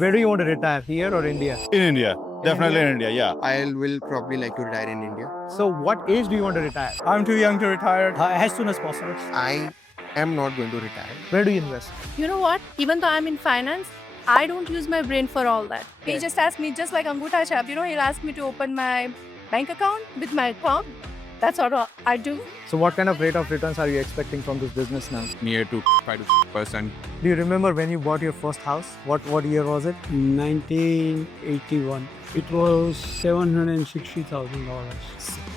Where do you want to retire, here or India? In India, definitely in India, yeah. I will probably like to retire in India. So what age do you want to retire? I'm too young to retire. As soon as possible. I am not going to retire. Where do you invest? You know what? Even though I'm in finance, I don't use my brain for all that. Okay. He just asked me, just like Angutha Chap, he'll ask me to open my bank account with my thumb. That's what I do. So what kind of rate of returns are you expecting from this business now? Near to 5%. Do you remember when you bought your first house? What year was it? 1981. It was $760,000.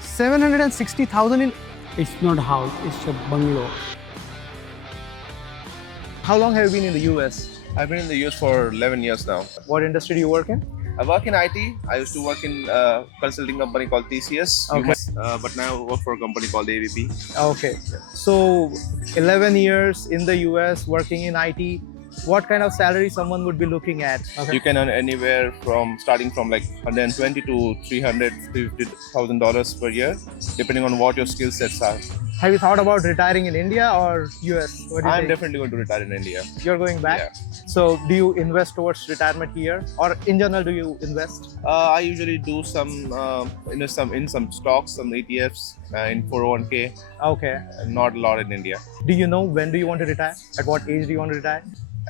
760,000 in. It's not a house, it's a bungalow. How long have you been in the US? I've been in the US for 11 years now. What industry do you work in? I work in IT. I used to work in a consulting company called Desis, Okay. but now I work for a company called AVP. Okay. So 11 years in the US working in IT. What kind of salary someone would be looking at? You can earn anywhere from starting from like 120 to $350,000 per year, depending on what your skill sets are. Have you thought about retiring in India or US? What do you I'm think? definitely going to retire in India. You're going back? Yeah. So do you invest towards retirement here or in general do you invest? I usually do some in some stocks, some ETFs, in 401k, Okay. and not a lot in India. Do you know when do you want to retire? At what age do you want to retire?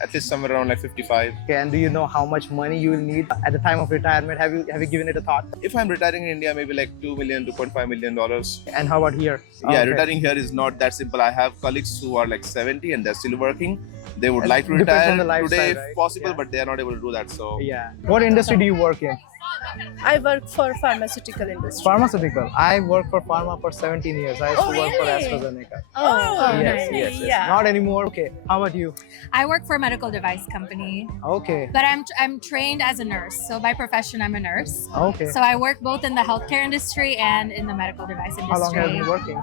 At least somewhere around like 55. Okay, and do you know how much money you will need at the time of retirement? Have you given it a thought? If I'm retiring in India, maybe like $2 million, $2.5 million. And how about here? Yeah, Okay. retiring here is not that simple. I have colleagues who are like 70 and they're still working. They would It like to depends retire on the lifestyle, today if right? possible, Yeah. but they are not able to do that. So Yeah. What industry do you work in? I work for pharmaceutical industry. Pharmaceutical. I worked for pharma for 17 years. I used to work for really? AstraZeneca. Oh, Yes, yes, yes. Yeah. Not anymore. Okay. How about you? I work for a medical device company, Okay. but I'm trained as a nurse. So by profession, I'm a nurse. Okay. So I work both in the healthcare industry and in the medical device industry. How long have you been working?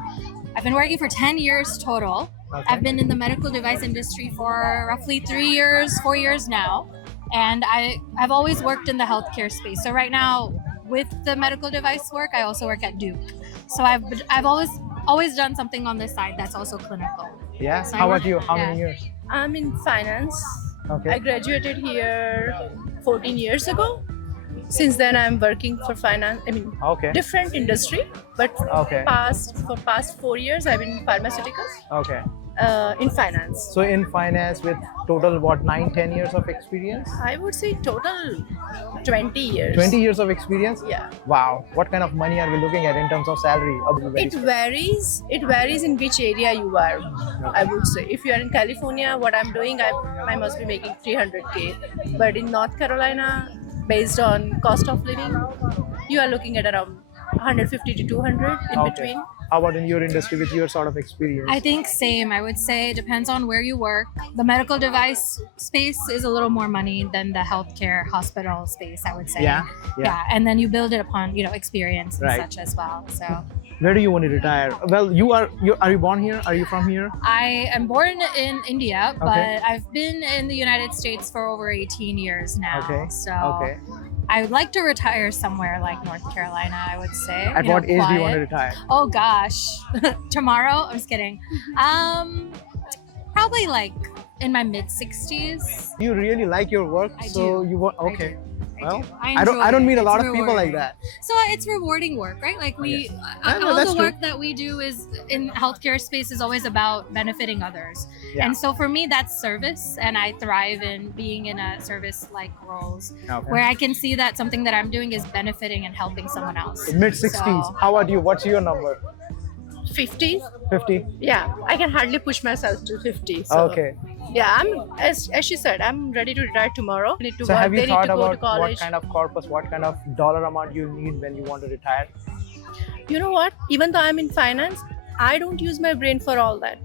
I've been working for 10 years total. Okay. I've been in the medical device industry for roughly 4 years now. And I've always worked in the healthcare space. So right now, with the medical device work, I also work at Duke. So I've always done something on this side that's also clinical. Yeah. So How I about work- you? How yeah. many years? I'm in finance. I Okay. graduated here 14 years ago. Since then, I'm working for finance. Okay. Different industry, but Okay. for past 4 years, I've been in pharmaceuticals, Okay. in finance. So in finance with total what 9-10 years of experience? I would say total 20 years. 20 years of experience? Yeah. Wow. What kind of money are we looking at in terms of salary? It varies. It varies in which area you are. I would say if you are in California, what I'm doing, I must be making 300K. But in North Carolina, based on cost of living, you are looking at around 150 to 200 in Okay. between. How about in your industry with your sort of experience? I think same. I would say it depends on where you work. The medical device space is a little more money than the healthcare hospital space, I would say. Yeah, yeah. And then you build it upon, experience and Right. such as well. So Where do you want to retire? Well, are you born here? Are you from here? I am born in India, but Okay. I've been in the United States for over 18 years now. Okay. So Okay. I would like to retire somewhere like North Carolina, I would say. At what age do you want to quiet. retire? Oh gosh. Tomorrow? I'm just kidding. Probably like in my mid 60s. You really like your work, I so do. you want. I Okay. do. Well, I I don't enjoy meet it. a lot It's of people like rewarding. that. So it's rewarding work, right? Like Yes. all that's the true. work that we do is in healthcare space is always about benefiting others. Yeah. And so for me, that's service, and I thrive in being in a service-like roles Okay. where I can see that something that I'm doing is benefiting and helping someone else. Mid 60s. So- How about you? What's your number? 50? 50. Yeah, I can hardly push myself to 50. So. Okay. Yeah, as she said, I'm ready to retire tomorrow. Need to So work. have you they thought need to go to about college. what kind of corpus, what kind of dollar amount you need when you want to retire? You know what? Even though I'm in finance, I don't use my brain for all that.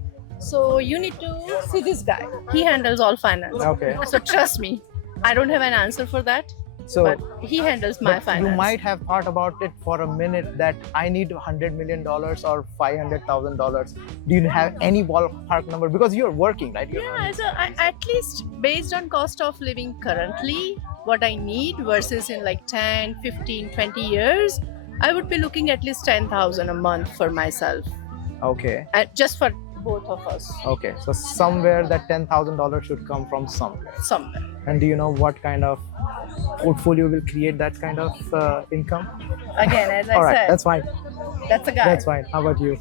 So you need to see this guy. He handles all finance. Okay. So trust me, I don't have an answer for that, So but he handles my but finance. you might have thought about it for a minute that I need $100 million or $500,000. Do you have any ballpark number? Because you're working, right? You're Yeah, so at least based on cost of living currently, what I need versus in like 10, 15, 20 years, I would be looking at least 10,000 a month for myself, Okay. just for both of us Okay. So somewhere that $10,000 should come from somewhere. somewhere. And do you know what kind of portfolio will create that kind of income? Again, as I All right, said, that's fine. that's a guy. That's fine. How about you?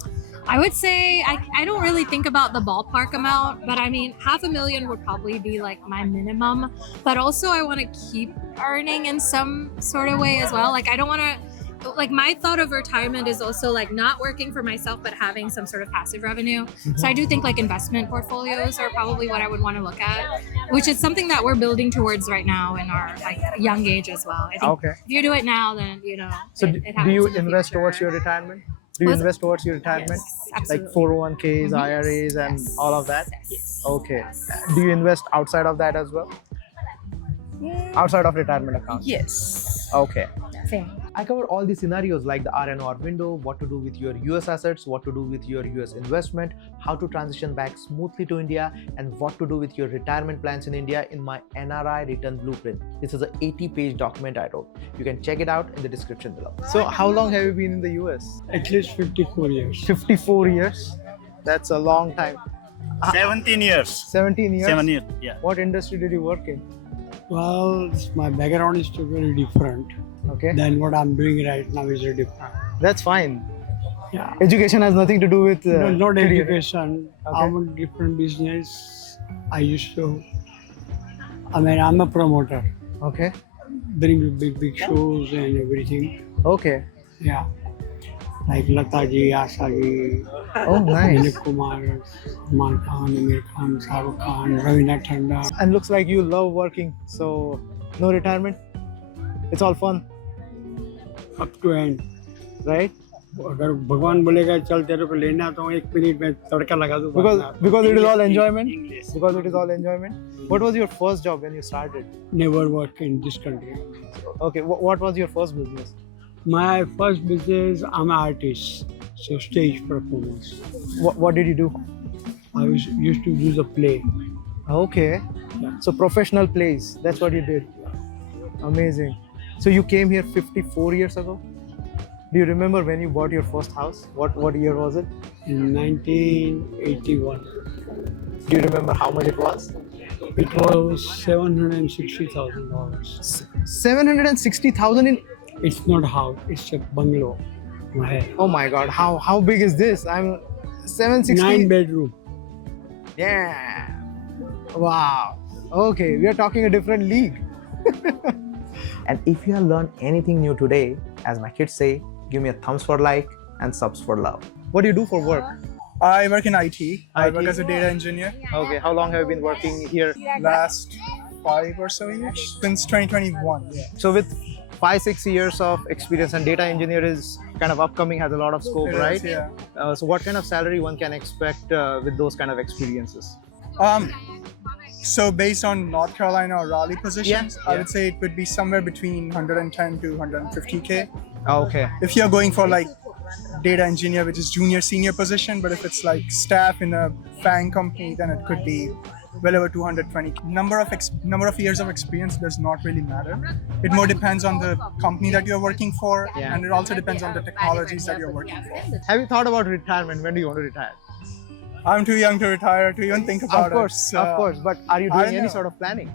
I would say I don't really think about the ballpark amount, but I mean, $500,000 would probably be like my minimum. But also, I want to keep earning in some sort of way as well. Like, I don't want to, like, my thought of retirement is also like not working for myself, but having some sort of passive revenue. So I do think like investment portfolios are probably what I would want to look at, which is something that we're building towards right now in our like young age as well. I think Okay. if you do it now, then So it do happens you in the invest future. towards your retirement? Do you What's- invest towards your retirement? Yes, Like absolutely. 401ks, Mhm. IRAs, and Yes. all of that? Yes. Okay. Do you invest outside of that as well? Outside of retirement accounts? Yes. Okay. Same. I covered all the scenarios like the R&R window, what to do with your US assets, what to do with your US investment, how to transition back smoothly to India, and what to do with your retirement plans in India in my NRI Return Blueprint. This is an 80-page document I wrote. You can check it out in the description below. So how long have you been in the US? At least 54 years. 54 years? That's a long time. 17 years. 17 years? 7 years, yeah. What industry did you work in? Well, my background is totally different Okay. than what I'm doing right now is different. That's fine. Yeah. Education has nothing to do with No, not career. education. Okay. I'm a different business. I'm a promoter. Okay. Bring big shows and everything. Okay. Yeah. Like Lata ji, Asha ji, Oh, nice. Dilip Kumar, Salman Khan, Amir Khan, Shah Rukh Khan, Ravina Tanda. And looks like you love working, so no retirement. It's all fun, Up to end. right? अगर भगवान बोलेगा चल तेरे को लेना तो 1 minute में तड़का लगा दूँ Because it is all enjoyment. English. Because it is all enjoyment. What was your first job when you started? Never work in this country. Okay. What was your first business? My first business, I'm an artist, so stage performance. What did you do? I used to do the play. Okay. Yeah. So professional plays. That's what you did. Amazing. So you came here 54 years ago. Do you remember when you bought your first house? What year was it? In 1981. Do you remember how much it was? It was $760,000. 760,000 in. It's not house, it's a bungalow. Oh my God! How big is this? I'm 760. 9 bedroom. Yeah. Wow. Okay, we are talking a different league. And if you have learned anything new today, as my kids say, give me a thumbs for like and subs for love. What do you do for work? I work in IT. I work IT? as a data engineer. Okay, how long have you been working here? Last 5 or so years, since 2021. Yeah. So with 5-6 years of experience, and data engineer is kind of upcoming, has a lot of scope, It is, right? yeah. So what kind of salary one can expect with those kind of experiences? So based on North Carolina or Raleigh positions, Yeah, I yeah. would say it would be somewhere between 110 to 150K. Okay. If you're going for like data engineer, which is junior senior position, but if it's like staff in a FANG company, then it could be well over 220. Number of years of experience does not really matter. It more depends on the company that you're working for, Yeah. and it also depends on the technologies that you're working for. Have you thought about retirement? When do you want to retire? I'm too young to retire to even think about Of course, it. so of course. But are you I doing any know. sort of planning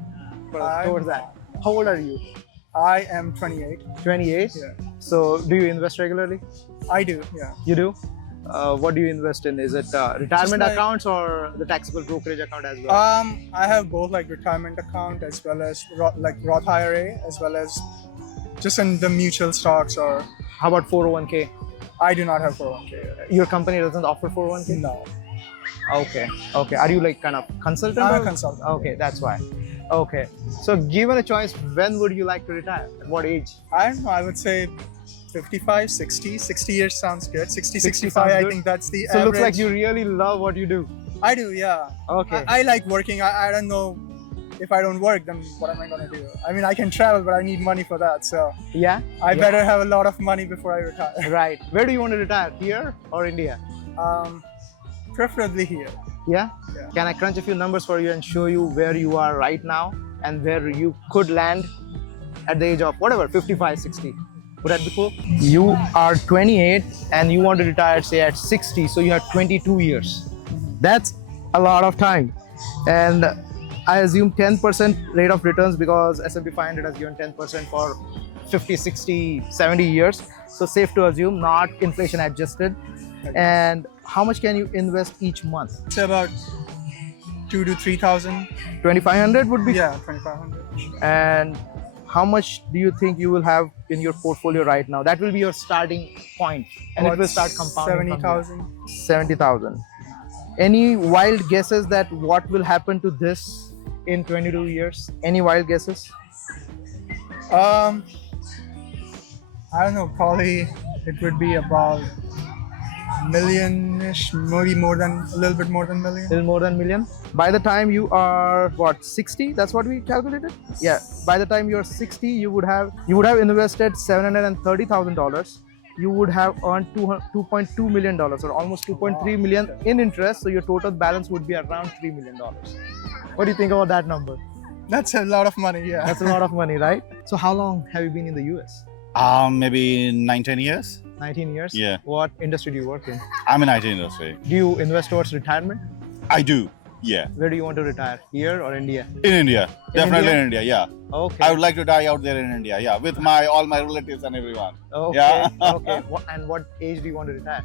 I'm towards that? How old are you? I am 28. 28. Yeah. So do you invest regularly? I do, yeah. You do. What do you invest in? Is it retirement like- accounts or the taxable brokerage account as well? I have both like retirement account as well as Roth IRA, as well as just in the mutual stocks, or How about 401k? I do not have 401k. Your company doesn't offer 401k? No, Okay. Okay. Are you like kind of consultant? I'm a or- consultant. Okay, that's why. Okay. So given a choice, when would you like to retire? At what age? I don't know, I would say 55, 60 years sounds good. 60, 60 65, sounds I good. think that's the So it average. looks like you really love what you do. I do, yeah. Okay. I like working. I don't know, if I don't work, then what am I going to do? I mean, I can travel, but I need money for that. So Yeah? I Yeah. better have a lot of money before I retire. Right. Where do you want to retire? Here or India? Preferably here. Yeah? Yeah. Can I crunch a few numbers for you and show you where you are right now and where you could land at the age of whatever, 55, 60? Would that be cool? You are 28 and you want to retire, say, at 60, so you have 22 years. That's a lot of time. And I assume 10% rate of returns because S&P 500 has given 10% for 50, 60, 70 years. So safe to assume, not inflation adjusted. And how much can you invest each month? It's about 2 to 3,000. 2,500 would be. Yeah, 2,500. And how much do you think you will have in your portfolio right now? That will be your starting point, and it will start compounding. 70,000. 70,000. Any wild guesses that what will happen to this in 22 years? Any wild guesses? I don't know, probably it would be about million-ish, maybe more than, a little bit more than million. Little more than million. By the time you are what, 60? That's what we calculated. Yeah. By the time you're 60, you would have invested $730,000. You would have earned $2.2 million or almost 2.3 million in interest. So your total balance would be around $3 million. What do you think about that number? That's a lot of money, yeah. That's a lot of money, right? So how long have you been in the US? Maybe 9-10 years. 19 years? Yeah. What industry do you work in? I'm in IT industry. Do you invest towards retirement? I do. Yeah. Where do you want to retire? Here or India? In India. Definitely India? in India, yeah. Okay. I would like to die out there in India, yeah, with all my relatives and everyone. Okay. Yeah. Okay. And what age do you want to retire?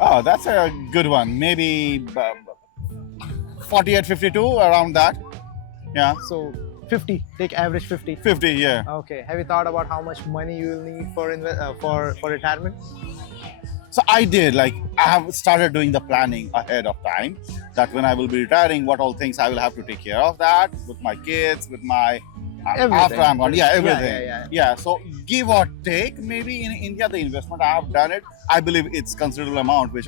Oh, that's a good one. Maybe 48, 52, around that. Yeah. So 50. Take average 50. 50, yeah. Okay. Have you thought about how much money you will need for retirement? So I did, I have started doing the planning ahead of time, that when I will be retiring, what all things I will have to take care of that, with my kids, with my, after I'm gone, yeah, everything. Yeah, so give or take, maybe in India, the investment, I have done it. I believe it's considerable amount, which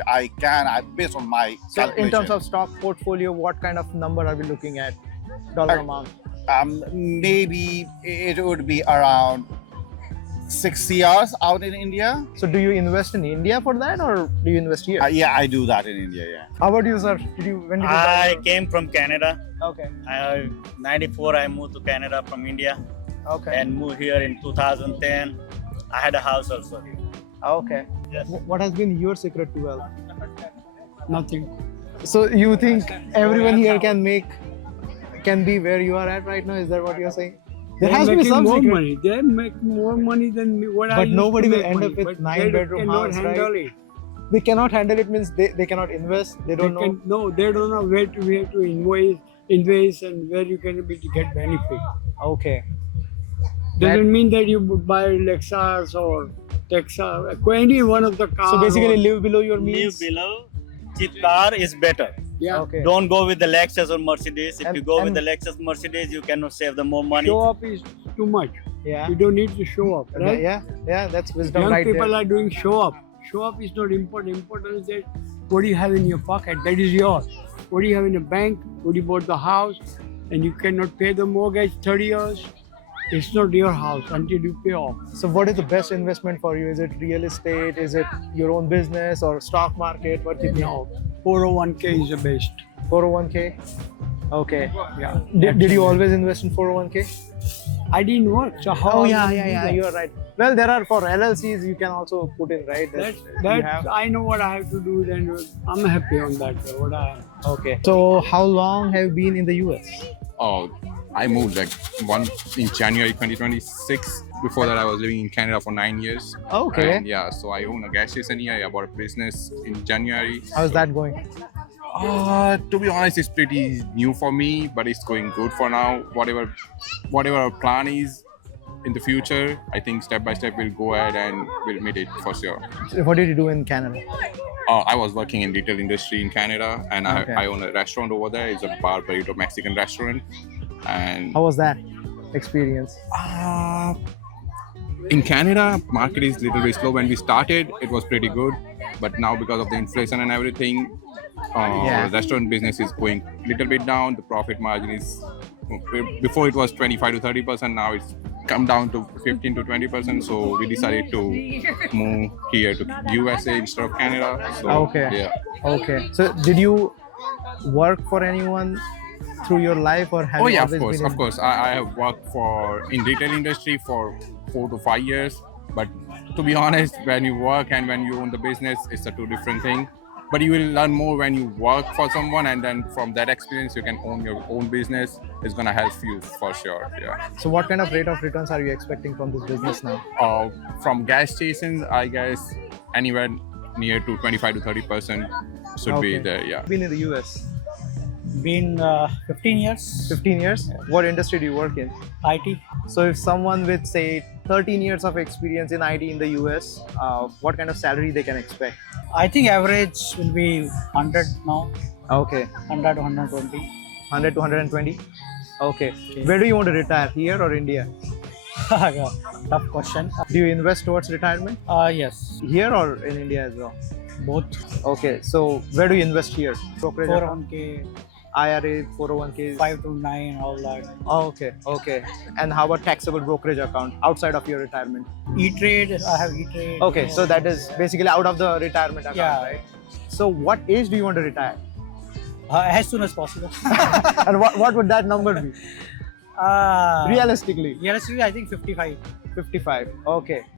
based on my So calculation. in terms of stock portfolio, what kind of number are we looking at? Dollar amount? Maybe it would be around 6 years out in India. So do you invest in India for that or do you invest here? Yeah, I do that in India, yeah. How about you, sir? When did you I buy came from Canada. Okay. 94, I moved to Canada from India Okay. and moved here in 2010. I had a house also here. Okay. Yes. What has been your secret to wealth? Nothing. So you think everyone here can be where you are at right now? Is that what you're saying? There They're has to be making some more secret. money. They make more money than me. What I But used nobody to will make end money, up with but 9-bedroom house, cannot right? handle it. They cannot handle it means they cannot invest. They don't know. No, they don't know where to invest and where you can be to get benefit. Okay. Doesn't mean that you would buy Lexus or Texas, any one of the cars. So basically or, live below your Live means. below, cheap car is better. yeah, Okay. Don't go with the Lexus or Mercedes. If And- you go with and- the Lexus, Mercedes, you cannot save the more money. show up is too much. Yeah. You don't need to show up, right? Yeah. That's wisdom Young right people there. are doing show up. Show up is not important. Important is that what do you have in your pocket? That is yours. What do you have in the bank? What you bought the house and you cannot pay the mortgage 30 years? It's not your house until you pay off. So what is the best investment for you? Is it real estate? Is it your own business or stock market? What do you think? No, 401k is the best. 401k? Okay. Yeah. Did you always invest in 401k? I didn't work, so how? Oh am I yeah, gonna do that? you are right. Well, there are for LLCs you can also put in, right? That's I know what I have to do. Then I'm happy on that. Okay. So how long have you been in the US? Oh, I moved in January 2026. Before that, I was living in Canada for 9 years. Okay. And yeah, so I own a gas station here. I bought a business in January. How's that going? To be honest, it's pretty new for me, but it's going good for now. Whatever our plan is in the future, I think step by step we'll go ahead and we'll meet it for sure. So what did you do in Canada? I was working in retail industry in Canada, and Okay. I own a restaurant over there. It's a bar burrito Mexican restaurant. And How was that experience? in Canada, market is little bit slow. When we started, it was pretty good, but now because of the inflation and everything, restaurant business is going little bit down. The profit margin is before it was 25 to 30%. Now it's come down to 15 to 20%. So we decided to move here to USA instead of Canada. So, Okay. Yeah. Okay. So did you work for anyone through your life or have Oh you yeah, always been of course. I have worked in retail industry for 4 to 5 years. But to be honest, when you work and when you own the business, it's a two different thing. but you will learn more when you work for someone, and then from that experience you can own your own business. It's gonna help you for sure. Yeah. So what kind of rate of returns are you expecting from this business now? From gas stations, I guess anywhere near to 25 to 30% should be there. Yeah. Been in the US Been 15 years. 15 years. What industry do you work in? IT. So if someone with say 13 years of experience in IT in the US, what kind of salary they can expect? I think average will be 100 now. Okay, 100 to 120. 100 to 120. Okay. Where do you want to retire? Here or India? Tough question. Do you invest towards retirement Yes. here or in India as well? Both. Okay, so where do you invest here? Brokerage account, 401k, IRA, 401k. 5 to 9, all that. Oh, okay, okay. And how about taxable brokerage account outside of your retirement? E-trade, I have E-trade. Okay, so that is basically out of the retirement account, Yeah. right? So what age do you want to retire? As soon as possible. And what would that number be? Realistically? Realistically, I think 55. 55. Okay.